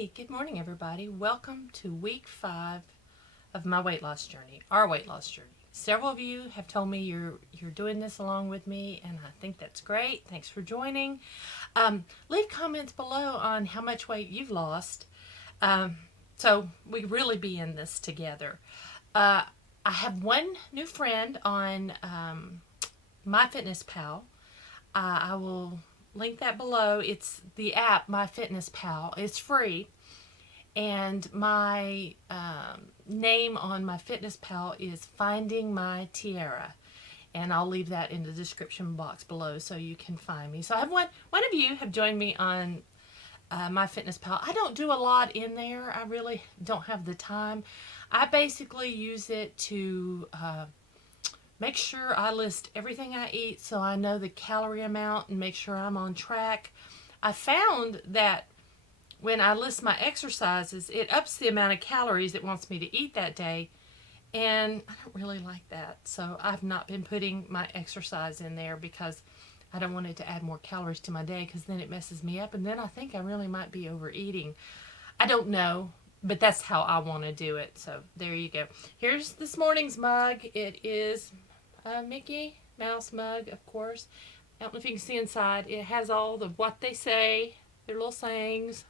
Hey, good morning, everybody. Welcome to week 5 of my weight loss journey, our weight loss journey. Several of you have told me you're doing this along with me, and I think that's great. Thanks for joining. Leave comments below on how much weight you've lost, um, so we really be in this together. Uh, I have one new friend on MyFitnessPal. I will link that below. It's the app MyFitnessPal. It's free. And my name on MyFitnessPal is Finding My Tiara. And I'll leave that in the description box below so you can find me. So I have one of you have joined me on MyFitnessPal. I don't do a lot in there. I really don't have the time. I basically use it to make sure I list everything I eat so I know the calorie amount and make sure I'm on track. I found that when I list my exercises, it ups the amount of calories it wants me to eat that day, and I don't really like that. So I've not been putting my exercise in there because I don't want it to add more calories to my day, because then it messes me up, and then I think I really might be overeating. I don't know, but that's how I want to do it. So there you go. Here's this morning's mug. It is a Mickey Mouse mug, of course. I don't know if you can see inside. It has all the what they say, their little sayings.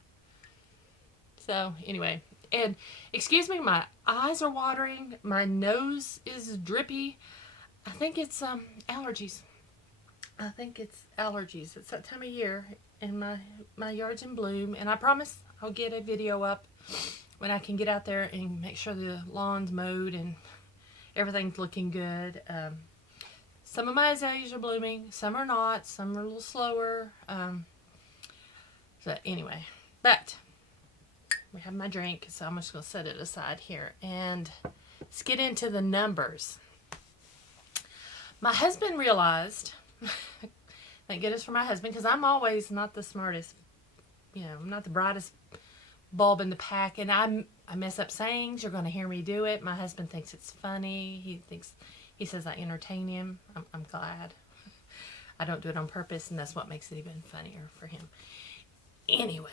So anyway, and excuse me, my eyes are watering, my nose is drippy. I think it's allergies. I think it's allergies. It's that time of year, and my yard's in bloom. And I promise I'll get a video up when I can get out there and make sure the lawn's mowed and everything's looking good. Some of my azaleas are blooming, some are not. Some are a little slower. So anyway, but we have my drink, so I'm just going to set it aside here. And let's get into the numbers. My husband realized, thank goodness for my husband, because I'm always not the smartest, I'm not the brightest bulb in the pack, and I mess up sayings. You're going to hear me do it. My husband thinks it's funny. He says I entertain him. I'm glad. I don't do it on purpose, and that's what makes it even funnier for him. Anyway,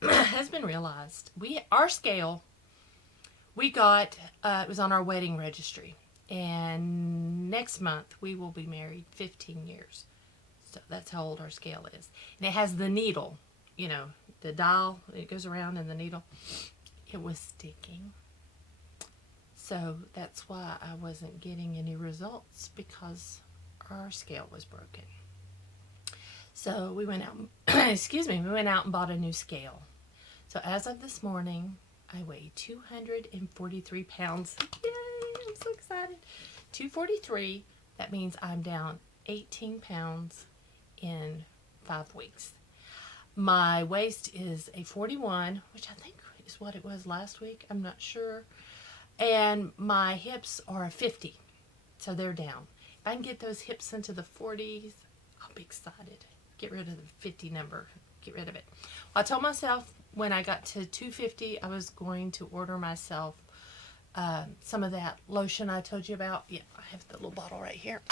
my husband realized our scale we got, it was on our wedding registry, and next month we will be married 15 years. So that's how old our scale is. And it has the needle, the dial, it goes around in the needle. It was sticking. So that's why I wasn't getting any results, because our scale was broken. So we went out, we went out and bought a new scale. So as of this morning, I weigh 243 pounds. Yay, I'm so excited. 243, that means I'm down 18 pounds in 5 weeks. My waist is a 41, which I think is what it was last week. I'm not sure. And my hips are a 50, so they're down. If I can get those hips into the 40s, I'll be excited. Get rid of the 50 number. Get rid of it. Well, I told myself when I got to 250, I was going to order myself some of that lotion I told you about. Yeah, I have the little bottle right here.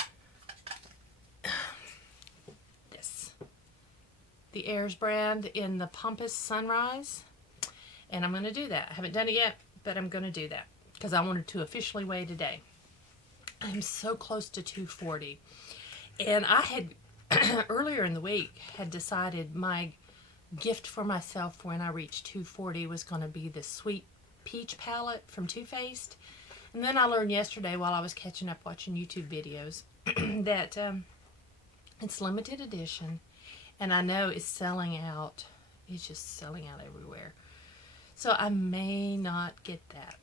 This. The Airs brand in the Pompous Sunrise. And I'm going to do that. I haven't done it yet, but I'm going to do that because I wanted to officially weigh today. I'm so close to 240. And I had, earlier in the week, had decided my gift for myself when I reached 240 was going to be the Sweet Peach palette from Too Faced. And then I learned yesterday while I was catching up watching YouTube videos that it's limited edition, and I know it's selling out. It's just selling out everywhere. So I may not get that.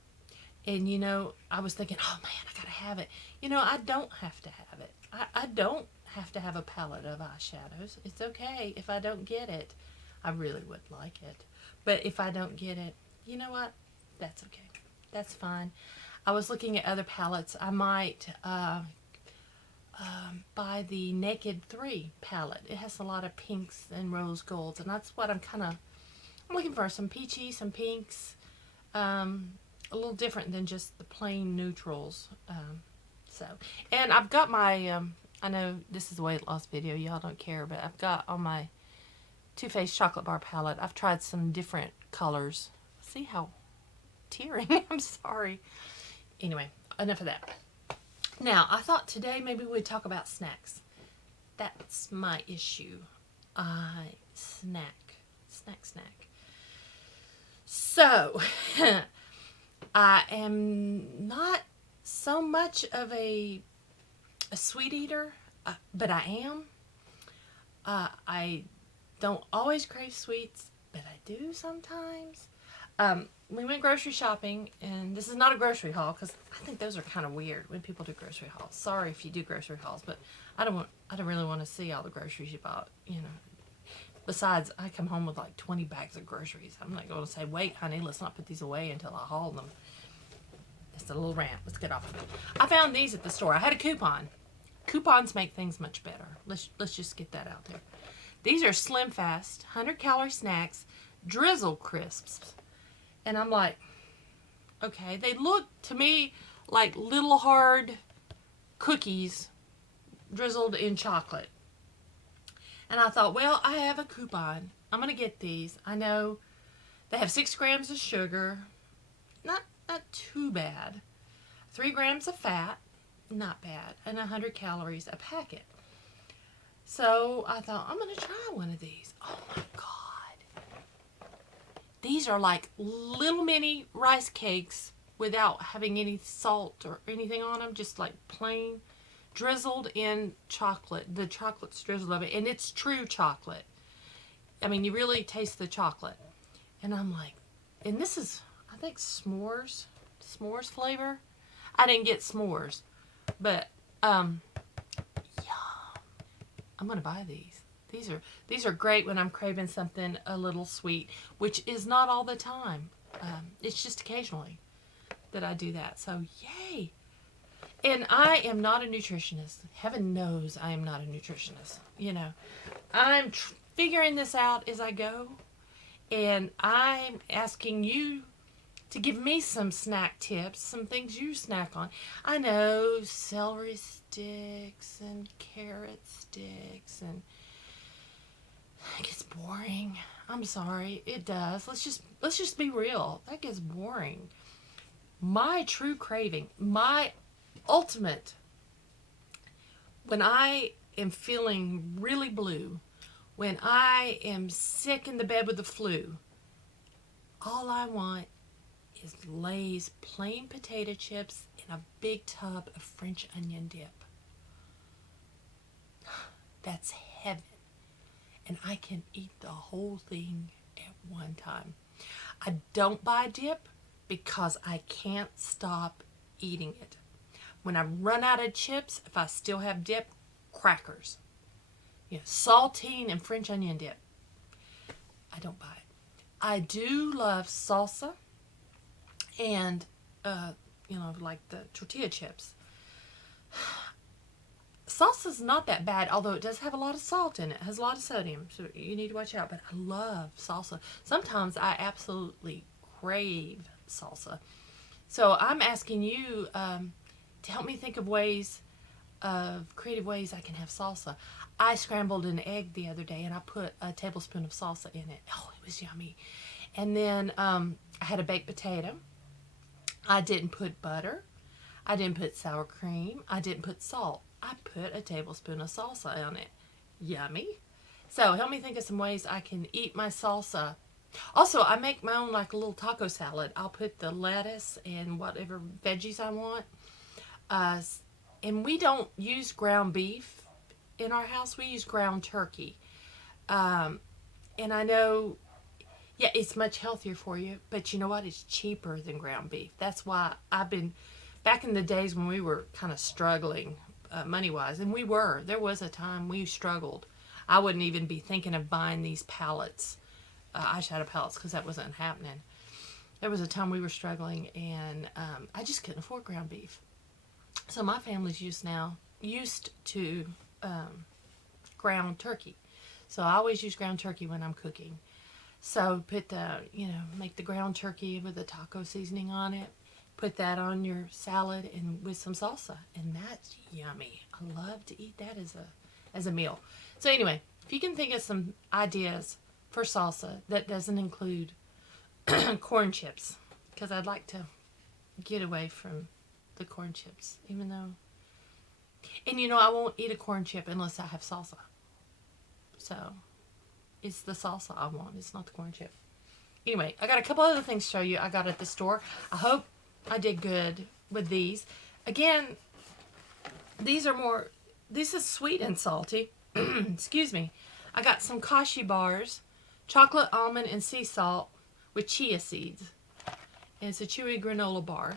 And I was thinking, oh man, I gotta have it. I don't have to have it. I don't have to have a palette of eyeshadows. It's okay if I don't get it. I really would like it. But if I don't get it, you know what? That's okay. That's fine. I was looking at other palettes. I might buy the Naked 3 palette. It has a lot of pinks and rose golds, and that's what I'm looking for. Some peachy, some pinks, a little different than just the plain neutrals. And I've got my, I know this is a weight loss video, y'all don't care, but I've got on my Too Faced chocolate bar palette. I've tried some different colors. See how tearing? I'm sorry. Anyway, enough of that. Now, I thought today maybe we'd talk about snacks. That's my issue. I snack. So, I am not so much of a sweet eater, but I am. I don't always crave sweets, but I do sometimes. We went grocery shopping, and this is not a grocery haul because I think those are kind of weird when people do grocery hauls. Sorry if you do grocery hauls, but I don't really want to see all the groceries you bought. You know. Besides, I come home with like 20 bags of groceries. I'm not going to say, wait, honey, let's not put these away until I haul them. It's a little rant. Let's get off of it. I found these at the store. I had a coupon. Coupons make things much better. Let's just get that out there. These are Slim Fast 100-calorie snacks, drizzle crisps. And I'm like, okay, they look to me like little hard cookies drizzled in chocolate. And I thought, well, I have a coupon. I'm going to get these. I know they have 6 grams of sugar. Not too bad. 3 grams of fat. Not bad. And 100 calories a packet. So I thought, I'm going to try one of these. Oh my God. These are like little mini rice cakes without having any salt or anything on them. Just like plain drizzled in chocolate. The chocolate's drizzled of it. And it's true chocolate. I mean, you really taste the chocolate. And I'm like, and this is, I think, s'mores flavor. I didn't get s'mores. But, yum. I'm going to buy these. These are great when I'm craving something a little sweet, which is not all the time. It's just occasionally that I do that. So, yay. And I am not a nutritionist. Heaven knows I am not a nutritionist. You know, I'm figuring this out as I go. And I'm asking you to give me some snack tips, some things you snack on. I know celery sticks and carrot sticks, and it gets boring. I'm sorry, it does. Let's just be real. That gets boring. My true craving, my ultimate, when I am feeling really blue, when I am sick in the bed with the flu, all I want is Lay's plain potato chips in a big tub of French onion dip. That's heaven. And I can eat the whole thing at one time. I don't buy dip because I can't stop eating it. When I run out of chips, if I still have dip, crackers. You know, saltine and French onion dip. I don't buy it. I do love salsa and, like the tortilla chips. Salsa's not that bad, although it does have a lot of salt in it. It has a lot of sodium, so you need to watch out. But I love salsa. Sometimes I absolutely crave salsa. So I'm asking you to help me think of creative ways I can have salsa. I scrambled an egg the other day, and I put a tablespoon of salsa in it. Oh, it was yummy. And then I had a baked potato. I didn't put butter. I didn't put sour cream. I didn't put salt. I put a tablespoon of salsa on it. Yummy. So help me think of some ways I can eat my salsa. Also, I make my own like a little taco salad. I'll put the lettuce and whatever veggies I want. And we don't use ground beef in our house. We use ground turkey. And I know, yeah, it's much healthier for you. But you know what? It's cheaper than ground beef. That's why back in the days when we were kind of struggling money-wise, and there was a time we struggled. I wouldn't even be thinking of buying these pallets, eyeshadow palettes, because that wasn't happening. There was a time we were struggling, and I just couldn't afford ground beef. So my family's used to ground turkey. So I always use ground turkey when I'm cooking. So make the ground turkey with the taco seasoning on it. Put that on your salad and with some salsa, and that's yummy. I love to eat that as a meal. So anyway, if you can think of some ideas for salsa that doesn't include corn chips, because I'd like to get away from the corn chips, even though, and I won't eat a corn chip unless I have salsa. So it's the salsa I want, it's not the corn chip. Anyway, I got a couple other things to show you I got at the store. I hope I did good with these. Again, this is sweet and salty. Excuse me. I got some Kashi bars, chocolate, almond, and sea salt with chia seeds. And it's a chewy granola bar.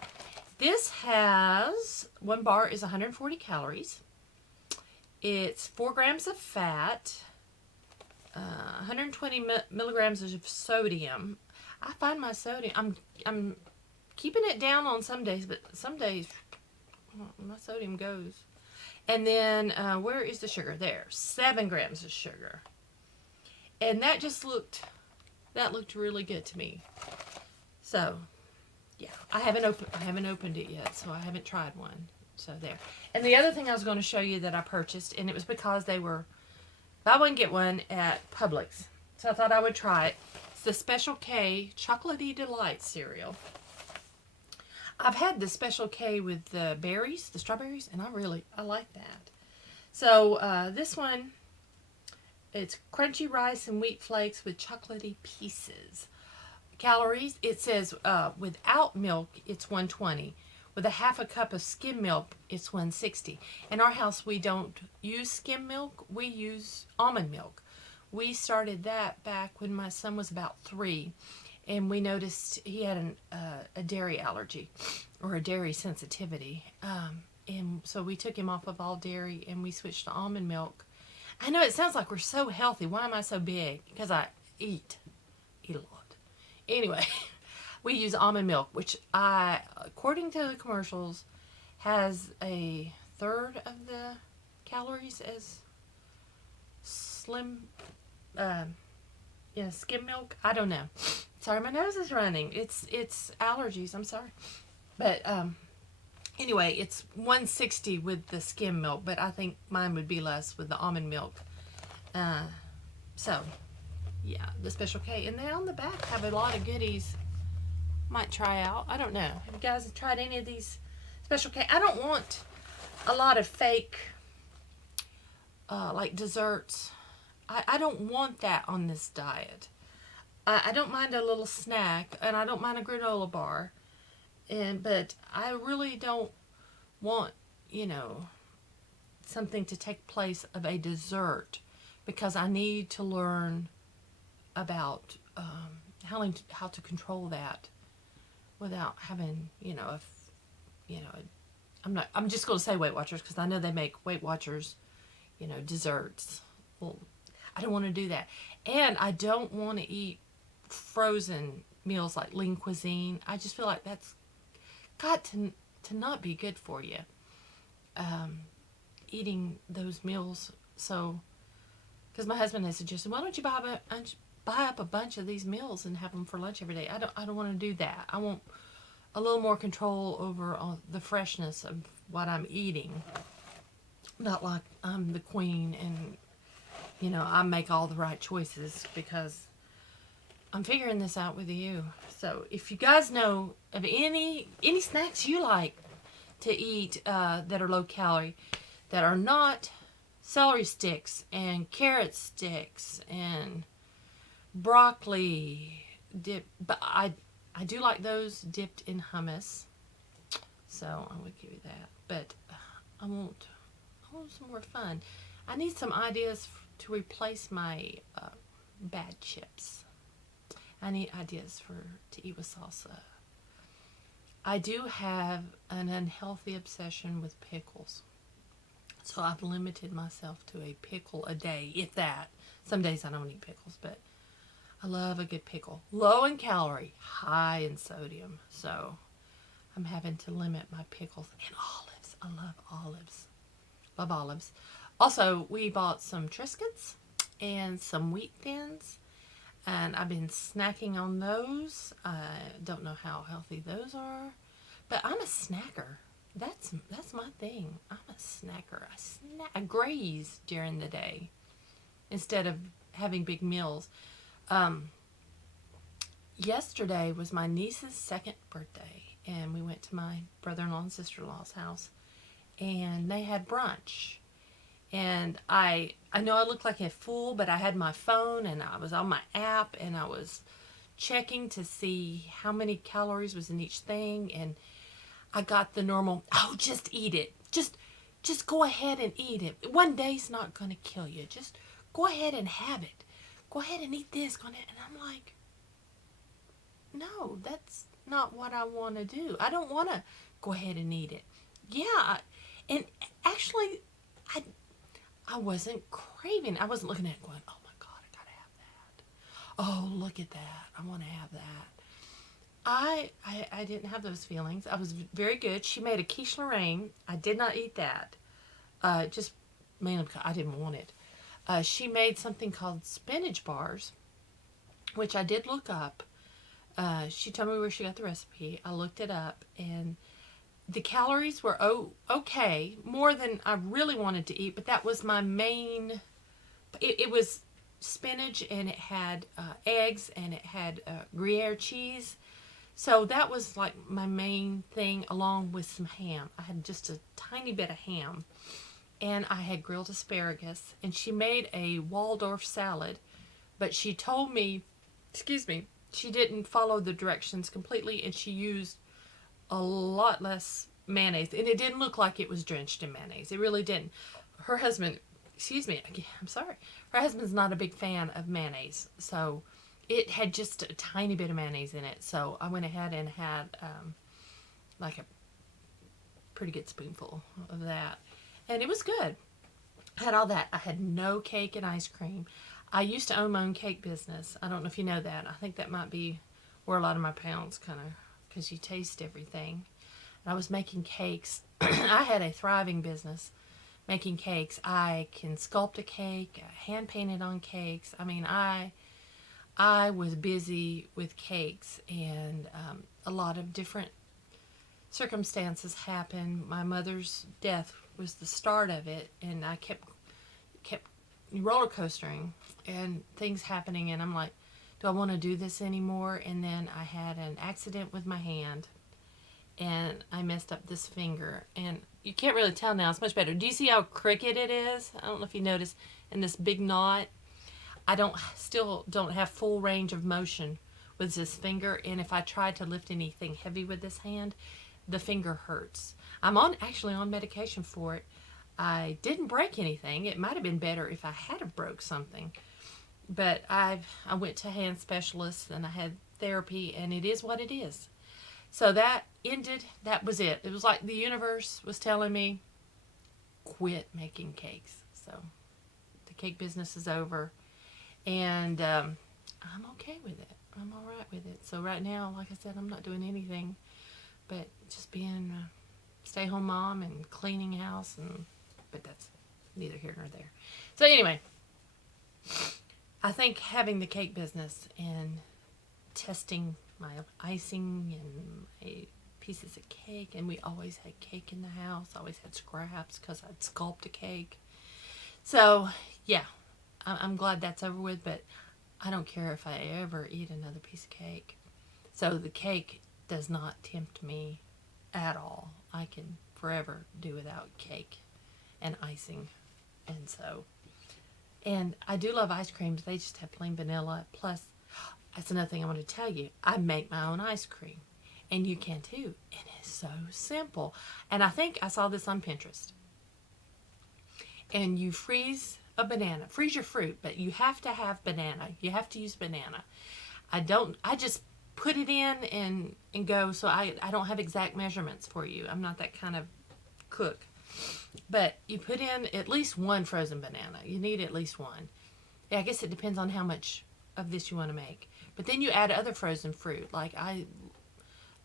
This has, one bar is 140 calories. It's 4 grams of fat, 120 milligrams of sodium. I find my sodium, I'm keeping it down on some days, but some days my sodium goes. And then, where is the sugar? There, 7 grams of sugar. And that looked really good to me. So, yeah, I haven't opened it yet, so I haven't tried one. So there. And the other thing I was going to show you that I purchased, and it was because they were buy one get one at Publix. So I thought I would try it. It's the Special K Chocolatey Delight cereal. I've had the Special K with the berries, the strawberries, and I like that. So this one, it's crunchy rice and wheat flakes with chocolatey pieces. Calories, it says without milk, it's 120. With a half a cup of skim milk, it's 160. In our house, we don't use skim milk. We use almond milk. We started that back when my son was about 3. And we noticed he had a dairy allergy or a dairy sensitivity. And so we took him off of all dairy and we switched to almond milk. I know it sounds like we're so healthy. Why am I so big? Because I eat a lot. Anyway, we use almond milk, which according to the commercials, has a third of the calories as skim milk. I don't know. Sorry, my nose is running. It's allergies. I'm sorry. But anyway, it's 160 with the skim milk, but I think mine would be less with the almond milk. So, yeah, the Special K. And they on the back have a lot of goodies. Might try out. I don't know. Have you guys tried any of these Special K? I don't want a lot of fake, like desserts. I don't want that on this diet. I don't mind a little snack, and I don't mind a granola bar, but I really don't want, something to take place of a dessert, because I need to learn about how to control that without having, I'm just going to say Weight Watchers, because I know they make Weight Watchers, desserts. Well, I don't want to do that. And I don't want to eat frozen meals like lean cuisine. I just feel like that's got to not be good for you. Eating those meals. So, because my husband has suggested, why don't you buy up a bunch of these meals and have them for lunch every day? I don't want to do that. I want a little more control over the freshness of what I'm eating. Not like I'm the queen and I make all the right choices, because I'm figuring this out with you. So if you guys know of any snacks you like to eat that are low calorie, that are not celery sticks and carrot sticks and broccoli dip, but I do like those dipped in hummus. So I would give you that. But I want some more fun. I need some ideas to replace my bad chips. I need ideas to eat with salsa. I do have an unhealthy obsession with pickles. So I've limited myself to a pickle a day, if that. Some days I don't eat pickles, but I love a good pickle. Low in calorie, high in sodium. So I'm having to limit my pickles. And olives. I love olives. Love olives. Also, we bought some Triscuits and some wheat thins. And I've been snacking on those. I don't know how healthy those are. But I'm a snacker. That's my thing. I'm a snacker. I graze during the day instead of having big meals. Um, Yesterday was my niece's second birthday, and we went to my brother-in-law and sister-in-law's house, and they had brunch. And I know I looked like a fool, but I had my phone and I was on my app and I was checking to see how many calories was in each thing, and I got the normal, oh, just eat it. Just go ahead and eat it. One day's not going to kill you. Just go ahead and have it. Go ahead and eat this. And I'm like, no, that's not what I want to do. I don't want to go ahead and eat it. Yeah, and actually, I I wasn't craving. I wasn't looking at it going, oh my God, I gotta have that. Oh, look at that. I want to have that. I didn't have those feelings. I was very good. She made a quiche Lorraine. I did not eat that. Just mainly because I didn't want it. She made something called spinach bars, which I did look up. She told me where she got the recipe. I looked it up, and the calories were okay, more than I really wanted to eat, but that was my main. It was spinach, and it had eggs, and it had Gruyere cheese. So that was like my main thing, along with some ham. I had just a tiny bit of ham, and I had grilled asparagus, and she made a Waldorf salad, but she told me, excuse me, she didn't follow the directions completely, and she used a lot less mayonnaise, and it didn't look like it was drenched in mayonnaise. It really didn't. Her husband, excuse me, I'm sorry, her husband's not a big fan of mayonnaise, so it had just a tiny bit of mayonnaise in it. So I went ahead and had like a pretty good spoonful of that, and it was good. I had all that. I had no cake and ice cream. I used to own my own cake business. I don't know if you know that. I think that might be where a lot of my pounds kind of, because you taste everything. And I was making cakes. I had a thriving business making cakes. I can sculpt a cake, hand paint it on cakes. I mean, I was busy with cakes, and a lot of different circumstances happened. My mother's death was the start of it, and I kept roller coastering and things happening, and I'm like, do I want to do this anymore? And then I had an accident with my hand, and I messed up this finger, and you can't really tell now. It's much better. Do you see how crooked it is? I don't know if you notice, in this big knot. I still don't have full range of motion with this finger, and if I try to lift anything heavy with this hand, the finger hurts. I'm actually on medication for it. I didn't break anything. It might have been better if I had have broke something, but I went to hand specialists, and I had therapy, and it is what it is. So that ended. That was it. It was like the universe was telling me, quit making cakes. So the cake business is over, and I'm okay with it. I'm all right with it. So right now, like I said, I'm not doing anything but just being a stay-home mom and cleaning house, but that's neither here nor there. So anyway, I think having the cake business and testing my icing and my pieces of cake, and we always had cake in the house, always had scraps because I'd sculpt a cake. So yeah, I'm glad that's over with, but I don't care if I ever eat another piece of cake. So the cake does not tempt me at all. I can forever do without cake and icing. And I do love ice creams. They just have plain vanilla. Plus, that's another thing I want to tell you. I make my own ice cream. And you can too. It is so simple. And I think I saw this on Pinterest. And you freeze a banana. Freeze your fruit, but you have to have banana. You have to use banana. I just put it in and go, so I don't have exact measurements for you. I'm not that kind of cook. But you put in at least one frozen banana. You need at least one. Yeah, I guess it depends on how much of this you want to make. But then you add other frozen fruit. Like I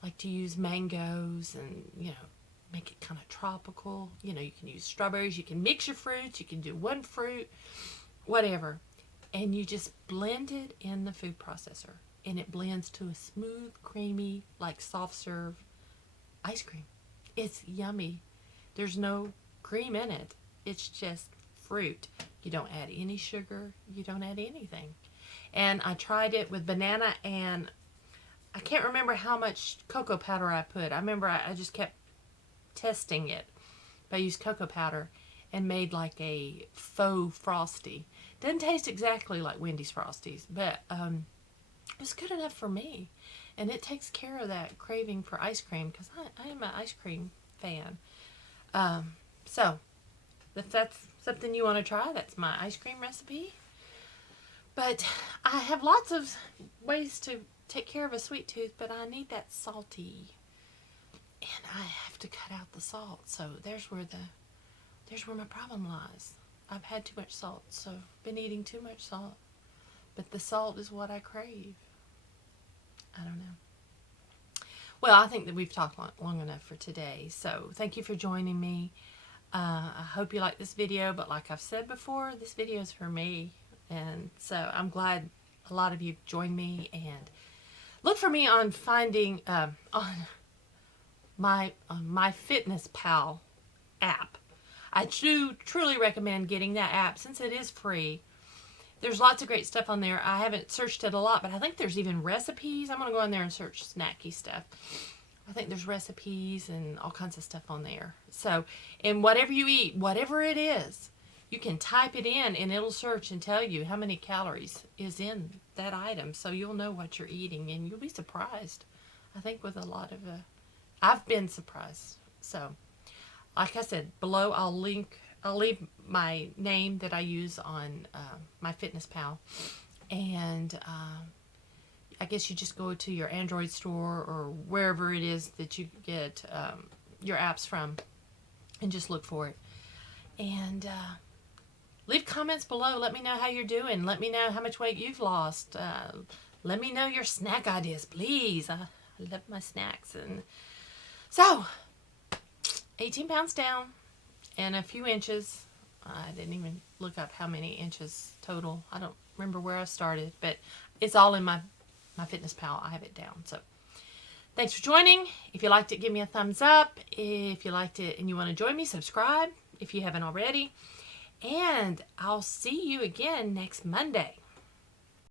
like to use mangoes and, make it kind of tropical. You can use strawberries. You can mix your fruits. You can do one fruit, whatever. And you just blend it in the food processor. And it blends to a smooth, creamy, like soft serve ice cream. It's yummy. There's no cream in it. It's just fruit. You don't add any sugar. You don't add anything. And I tried it with banana, and I can't remember how much cocoa powder I put. I remember I just kept testing it. But I used cocoa powder and made like a faux frosty. Doesn't taste exactly like Wendy's Frosties, but it was good enough for me. And it takes care of that craving for ice cream, because I am an ice cream fan. So, if that's something you want to try, that's my ice cream recipe. But I have lots of ways to take care of a sweet tooth, but I need that salty. And I have to cut out the salt. So there's where my problem lies. I've had too much salt, so been eating too much salt. But the salt is what I crave. I don't know. Well, I think that we've talked long enough for today. So thank you for joining me. I hope you like this video, but like I've said before, this video is for me. And so I'm glad a lot of you joined me. And look for me on on my Fitness Pal app. I do truly recommend getting that app since it is free. There's lots of great stuff on there. I haven't searched it a lot, but I think there's even recipes. I'm going to go in there and search snacky stuff. I think there's recipes and all kinds of stuff on there. So, and whatever you eat, whatever it is, you can type it in and it'll search and tell you how many calories is in that item. So you'll know what you're eating, and you'll be surprised. I think with a lot of, I've been surprised. So, like I said, below I'll leave my name that I use on my Fitness Pal, and I guess you just go to your Android store or wherever it is that you get your apps from, and just look for it. And leave comments below. Let me know how you're doing. Let me know how much weight you've lost. Let me know your snack ideas, please. I love my snacks. And so, 18 pounds down and a few inches. I didn't even look up how many inches total. I don't remember where I started, but it's all in my Fitness Pal. I have it down. So thanks for joining. If you liked it, give me a thumbs up. If you liked it and you want to join me, subscribe if you haven't already. And I'll see you again next Monday.